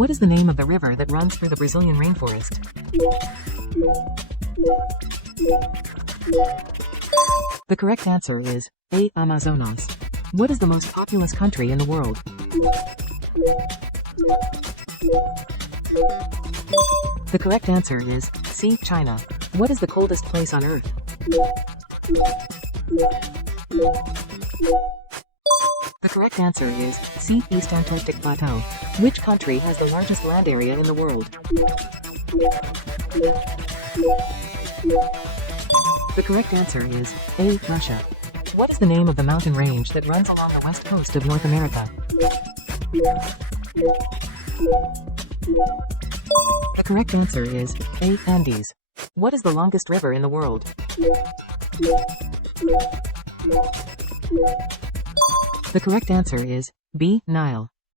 What is the name of the river that runs through the Brazilian rainforest? The correct answer is A. Amazonas. What is the most populous country in the world? The correct answer is C. China. What is the coldest place on Earth? The correct answer is C. East Antarctic Plateau. Which country has the largest land area in the world? The correct answer is A. Russia. What is the name of the mountain range that runs along the west coast of North America? The correct answer is A. Andes. What is the longest river in the world? The correct answer is B. Nile.